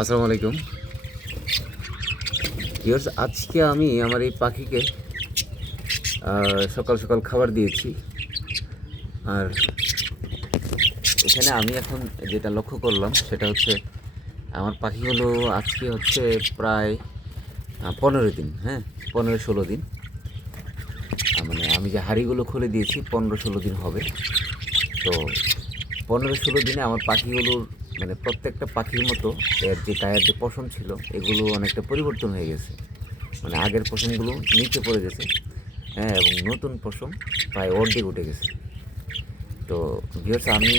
আসসালামু আলাইকুম। ইয়ার্স আজকে আমি আমার এই পাখিকে সকাল সকাল খাবার দিয়েছি। আর এখানে আমি এখন যেটা লক্ষ্য করলাম, সেটা হচ্ছে আমার পাখিগুলো আজকে হচ্ছে প্রায় পনেরো দিন হ্যাঁ পনেরো ষোলো দিন। মানে আমি যে হাঁড়িগুলো খুলে দিয়েছি, পনেরো ষোলো দিন হবে। তো পনেরো ষোলো দিনে আমার পাখিগুলোর মানে প্রত্যেকটা পাখির মতো এর যে গায়ের যে পশম ছিল, এগুলো অনেকটা পরিবর্তন হয়ে গেছে। মানে আগের পশমগুলো নিচে পড়ে গেছে হ্যাঁ এবং নতুন পশম প্রায় অর্ধেক উঠে গেছে। তো বিহস আমি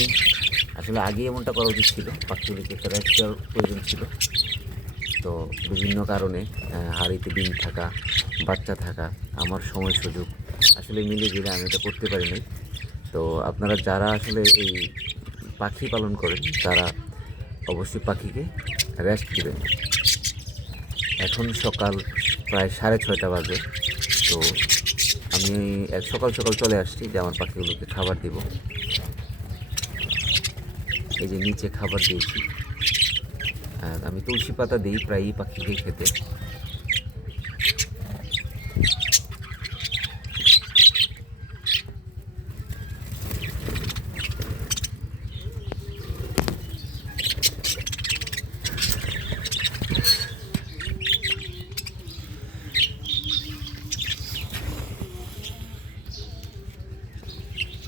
আসলে আগে এমনটা করা উচিত ছিল পাখিগুলিকে একটা প্রয়োজন ছিল। তো বিভিন্ন কারণে হাঁড়িতে ডিম থাকা, বাচ্চা থাকা, আমার সময় সুযোগ, আসলে মিলে গেলে আমি এটা করতে পারিনি তো আপনারা যারা আসলে এই পাখি পালন করেন তারা অবশ্যই পাখিকে রেস্ট দেবেন এখন সকাল প্রায় সাড়ে ছয়টা বাজে, তো আমি এক সকাল সকাল চলে আসছি, যে আমার পাখিগুলোকে খাবার দিব। এই যে নিচে খাবার দিয়েছি। আর আমি তুলসী পাতা দিই প্রায়ই পাখিকে খেতে।